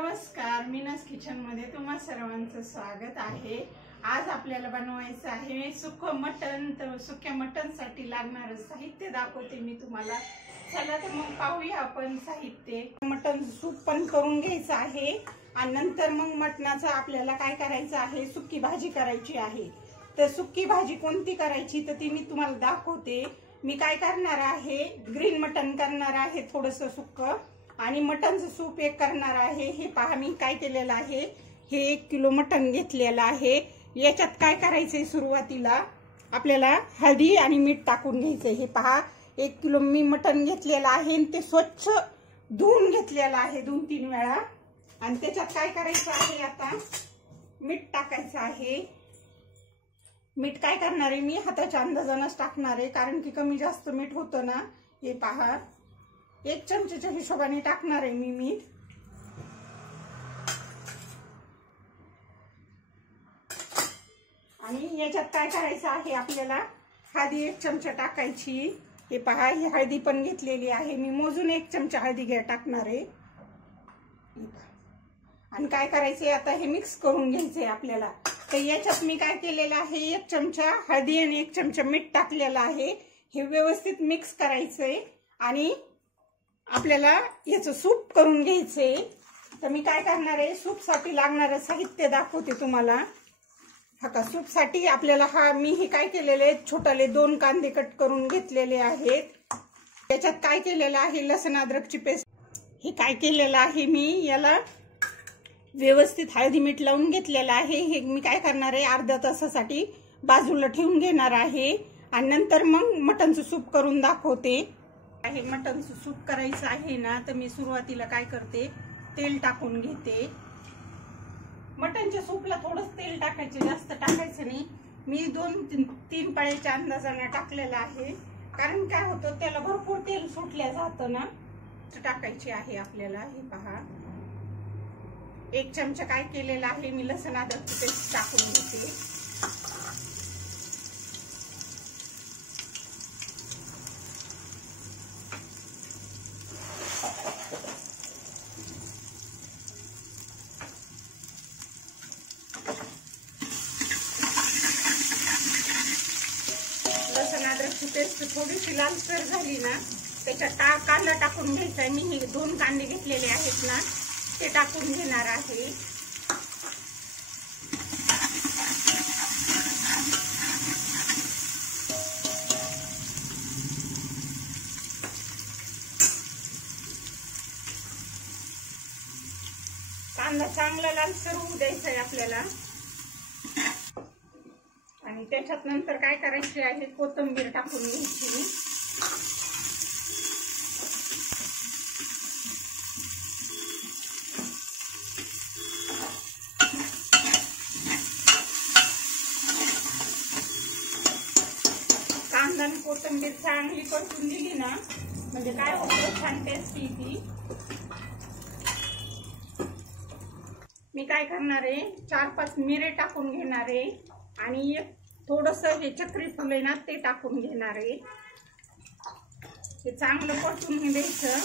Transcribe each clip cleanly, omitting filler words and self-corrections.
नमस्कार, मीनास किचन मध्ये तुम्हा सर्वांचं स्वागत आहे। आज आपल्याला बनवायचं आहे सुकं मटण। तर सुक्या मटण साठी लागणारं साहित्य दाखवते मी तुम्हाला। चला तर मग पाहूया आपण साहित्य। मटण सूप पण करून घ्यायचं आहे आणि नंतर मग मटणाचं आपल्याला काय करायचं आहे, सुकी भाजी करायची आहे। तर सुकी भाजी कोणती करायची तर ती मी तुम्हाला दाखवते। मी काय करणार आहे, ग्रीन मटण करणार आहे थोडंसं सुक्कं, आणि मटनचं सूप एक करणार आहे। हे पहा मी काय केलेलं आहे, हे 1 किलो मटण घेतलेलं आहे। याच्यात काय करायचंय, सुरुवातीला आपल्याला हळदी आणि मीठ टाकून घ्यायचंय। हे पहा 1 किलो मी मटण घेतलेलं आहे, ते स्वच्छ धुवून घेतलेलं आहे 2-3 वेळा। आणि त्याच्यात काय करायचं आहे, आता मीठ टाकायचं आहे। मीठ काय करणार आहे, मी हाताच्या अंदाजानच टाकणार आहे, कारण की कमी जास्त मीठ होतं ना। हे पहा 1 चमच्याच्या हिशोबाने टाकणार आहे मी मीठ। आणि याच्यात काय करायचं आहे, आपल्याला हळदी 1 चमचा टाकायची। हे पहा ही हळदी पण घेतलेली आहे मी, मोजून 1 चमचा हळदी टाकणार आहे। आणि काय करायचंय, आता हे मिक्स करून घ्यायचंय आपल्याला। तर याच्यात मी काय केलेलं आहे, 1 चमचा हळदी आणि 1 चमचा मीठ टाकलेलं आहे। हे व्यवस्थित मिक्स करायचंय आणि आपल्याला याचं सूप करून घ्यायचंय। तर मी काय करणार आहे, सूप साठी लागणारं साहित्य दाखवते तुम्हाला। हा सूप साठी आपल्याला मी हे काय केलेले, छोटाले 2 कांदे कट करून घेतलेले आहेत। त्याच्यात काय केलेलं आहे, लसूण अद्रकची पेस्ट। हे काय केलेलं आहे, मी याला व्यवस्थित हळदी मीठ लावून घेतलेलं आहे। हे मी काय करणार आहे, अर्ध्या तासासाठी बाजूला ठेवून घेणार आहे आणि नंतर मग मटणचं सूप करून दाखवते। हे मटणचं सूप करायचं आहे ना, तर मी सुरुवातीला काय करते, तेल टाकून घेते। मटणच्या सूपला थोडंच तेल टाकायचं, जास्त टाकायचं नाही। मी 2-3 पळ्याच्या अंदाजाने टाकलेलं आहे, कारण काय होतं त्याला भरपूर तेल सुटल्या जातं ना। टाकायची आहे आपल्याला। हे पहा 1 चमचा काय केलेला आहे, मी लसूण अद्रकची पेस्ट टाकून घेते। लसूण अद्रकची पेस्ट थोडीशी लालसर झाली ना, त्याच्यात कांदा टाकून घ्यायचा। मी हे 2 कांदे घेतलेले आहेत ना, ते टाकून घेणार आहे। कांदा चांगला लालसर होऊ द्यायचा आहे आपल्याला। आणि त्याच्यात नंतर काय करायचे आहे, कोथिंबीर टाकून घ्यायची। कांदा आणि कोथिंबीर चांगली परतून दिली ना, म्हणजे काय होतं, छान टेस्ट येते। मी काय करणार आहे, 4-5 मिरे टाकून घेणार आहे आणि थोडंसं हे चक्री फूल आहे ना, ते टाकून घेणार आहे। हे चांगलं परतून द्यायचं।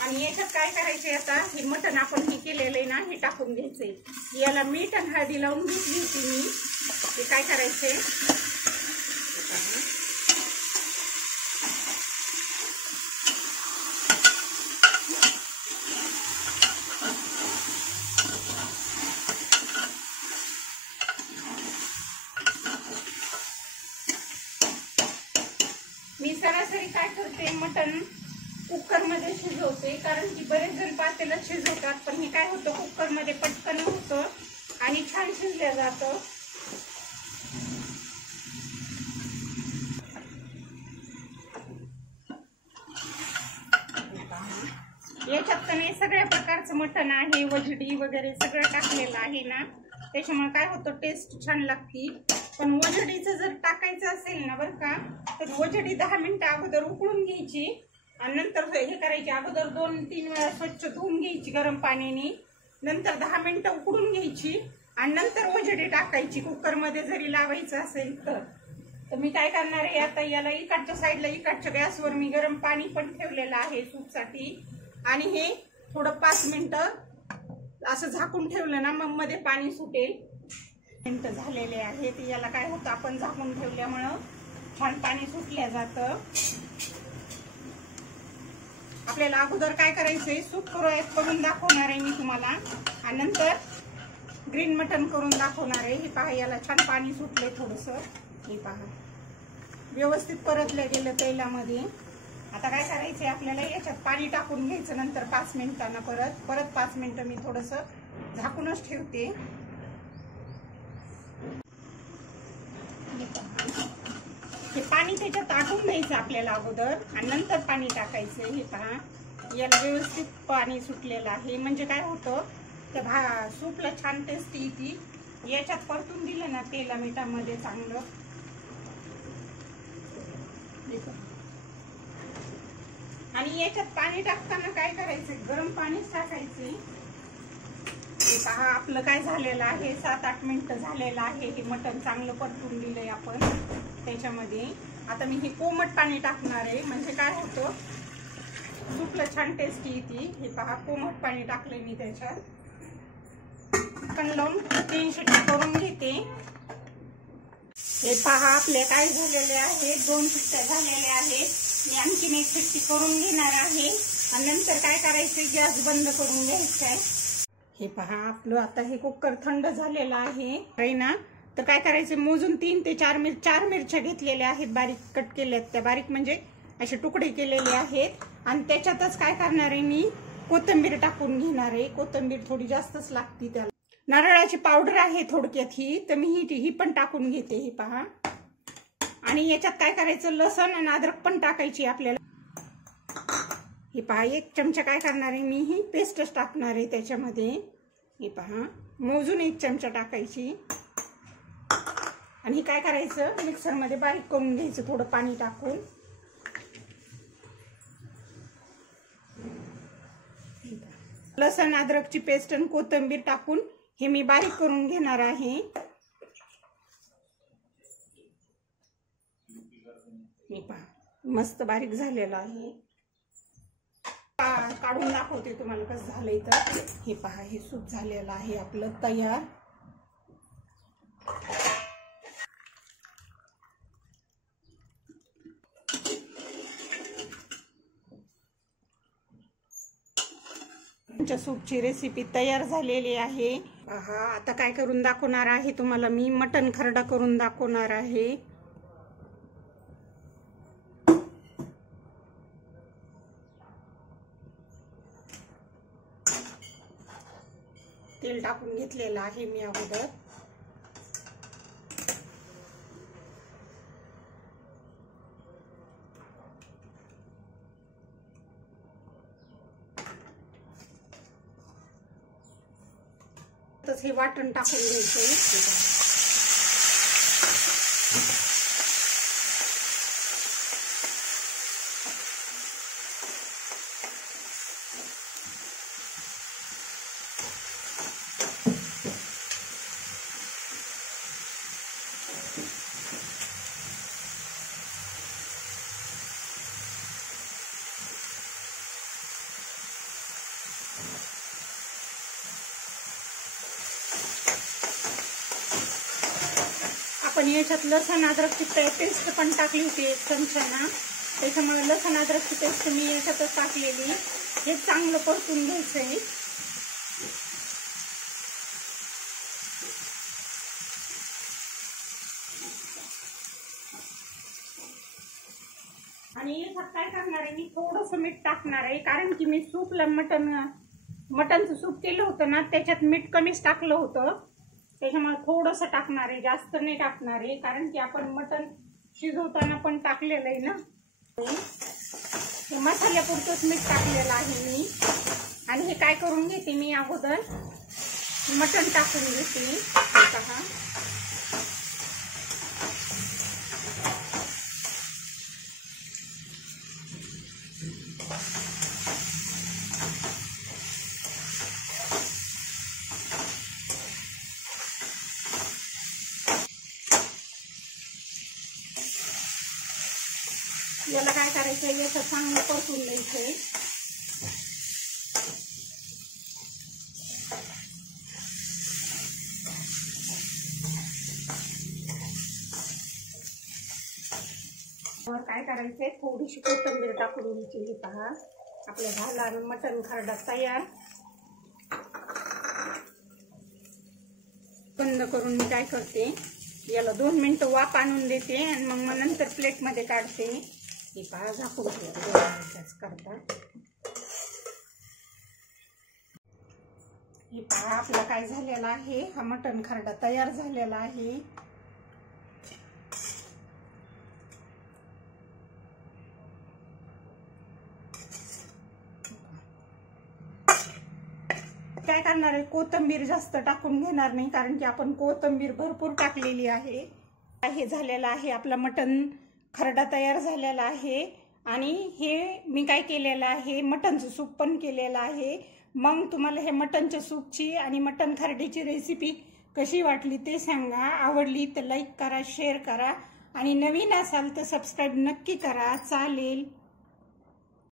आणि याच्यात काय करायचंय, आता हे मटण आपण हे केलेलं आहे ना, हे टाकून घ्यायचंय। याला मीठ आणि हळदी लावून घेतली होती मी। हे काय करायचंय, मी सरासरी काय करते, मटण कुकर मध्ये शिजवते, कारण की बरेच जण पातेल्यात शिजवतात, पण हे काय होतं, कुकर मध्ये पटकन होतं आणि छान शिजलं जातं। याच्यात तर सगळ्या प्रकारचं मटण आहे, वजडी वगैरे सगळं टाकलेलं आहे ना, त्याच्यामुळे काय होतं, टेस्ट छान लागते। पण वजडीचं जर टाकायचं असेल ना बरं का, तर वजडी 10 मिनिटं अगोदर उकळून घ्यायची आणि नंतर हे करायची, अगोदर 2-3 वेळा स्वच्छ धुवून घ्यायची गरम पाण्याने, नंतर 10 मिनिटं उकळून घ्यायची आणि नंतर वजडी टाकायची, कुकर मध्ये जरी लावायचं असेल तर। तर मी काय करणार आहे, आता याला इकडच्या साईडला, इकडच्या गॅसवर मी गरम पाणी पण ठेवलेलं आहे सूप साठी। आणि हे थोडं 5 मिनिटं असं झाकून ठेवलं ना मग मध्ये पाणी सुटेल. मिनिटं झालेले आहेत. याला काय होतं, आपण झाकून ठेवल्यामुळं छान पाणी सुटल्या जातं. आपल्याला अगोदर काय करायचंय, सूप करून दाखवणार आहे मी तुम्हाला आणि नंतर ग्रीन मटन करून दाखवणार आहे. हे पहा, याला छान पाणी सुटले थोडंसं. हे पहा व्यवस्थित परतलं गेलं तेलामध्ये. आता काय करायचंय, आपल्याला याच्यात पाणी टाकून घ्यायचं नंतर 5 मिनिटांना. परत 5 मिनिटं मी थोडंसं झाकूनच ठेवते. हे पाणी त्याच्यात आटून द्यायचं आपल्याला अगोदर आणि नंतर पाणी टाकायचं. हे पहा, याला व्यवस्थित पाणी सुटलेलं आहे. म्हणजे काय होतं, त्या सूपला छान टेस्ट येते. याच्यात परतून दिलं ना तेला मिठामध्ये चांगलं. आणि याच्यात पाणी टाकताना काय करायचं, गरम पाणीच टाकायचे. हे पहा, आपलं काय झालेलं आहे, 7-8 मिनिटं झालेलं आहे. हे मटण चांगलं परतून दिलंय आपण त्याच्यामध्ये. आता मी हे कोमट पाणी टाकणार आहे. म्हणजे काय होतं, सूपला छान टेस्ट येते. हे पहा, कोमट पाणी टाकलंय मी त्याच्यात. पण लावून 3 शिट्ट्या करून घेते. हे पहा, आपले काय झालेले आहे, 2 शिट्ट्या झालेल्या आहेत. मी आणखीन 1 शिट्टी करून घेणार आहे आणि नंतर काय करायचं, गॅस बंद करून घ्यायचा आहे. हे पहा, आपलं आता हे कुकर थंड झालेलं आहे ना. तर काय करायचं, मोजून 3 ते 4 मिरच्या घेतलेल्या आहेत, बारीक कट केल्यात. त्या बारीक म्हणजे असे तुकडे केलेले आहेत. आणि त्याच्यातच काय करणार आहे, मी कोथिंबीर टाकून घेणार आहे. कोथिंबीर थोडी जास्तच लागते त्याला. नारळाची पावडर आहे थोडक्यात ही, तर मी ही पण टाकून घेते. हे पहा, आणि याच्यात काय करायचं, लसण आणि अद्रक पण टाकायची आपल्याला. हे पहा, 1 चमचा काय करणार आहे, मी ही पेस्टच टाकणार आहे त्याच्यामध्ये. हे पहा, मोजून 1 चमचा टाकायची. आणि हे काय करायचं, मिक्सरमध्ये बारीक करून घ्यायचं थोडं पाणी टाकून. लसण अद्रकची पेस्ट आणि कोथिंबीर टाकून हे मी बारीक करून घेणार आहे. हे पहा, मस्त बारीक झालेलं आहे. काढून दाखवते तुम्हाला कसं झालंय. तर हे पहा, हे सूप झालेलं आहे आपलं तयार. सूपची रेसिपी तयार झालेली आहे. पहा, आता काय करून दाखवणार आहे तुम्हाला, मी मटण खरडा करून दाखवणार आहे. तेल टाकून घेतलेलं आहे मी अगोदर. तसं हे वाटण टाकून घ्यायचं. आपण याच्यात लसण अद्रकची पेस्ट पण टाकली होती 1 चमचा ना, त्याच्यामुळे लसण अद्रकची पेस्ट मी याच्यातच टाकलेली. हे चांगलं परतून घ्यायचंय. आणि याच्यात काय करणार आहे, मी थोडंसं मीठ टाकणार आहे. कारण की मी सूपला मटनचं सूप केलं होतं ना, त्याच्यात मीठ कमीच टाकलं होतं. त्याच्यामुळे थोडंसं टाकणार आहे, जास्त नाही टाकणार आहे. कारण की आपण मटण शिजवताना पण टाकलेलं आहे ना. हे मसाल्यापुरतंच मीठ टाकलेलं आहे मी. आणि हे काय करून घेते, मी अगोदर मटण टाकून घेते. पहा, याला काय करायचंय, याचं चांगलं परतून द्यायचंय. करायचंय, थोडीशी कोथिंबीर टाकून घ्यायची. हे पहा आपला झाला मटण खरडा तयार. बंद करून मी काय करते, याला 2 मिनिटं वाफ आणून देते आणि मग नंतर प्लेटमध्ये काढते. हे पहा झाकून ठेवते 2 मिनिटाच करता. हे पहा आपला काय झालेला आहे, हा मटण खरडा तयार झालेला आहे. काय करणार आहे, कोथिंबीर जास्त टाकून घेणार नाही, कारण की आपण कोथिंबीर भरपूर टाकलेली आहे. हे झालेलं आहे आपला मटण खरडा तयार झालेला आहे. आणि हे मी काय केलेलं आहे, मटणचं सूप पण केलेलं आहे. मग तुम्हाला हे मटणच्या सूपची आणि मटण खरड्याची रेसिपी कशी वाटली ते सांगा. आवडली तर लाईक करा, शेअर करा आणि नवीन असाल तर सबस्क्राईब नक्की करा. चालेल.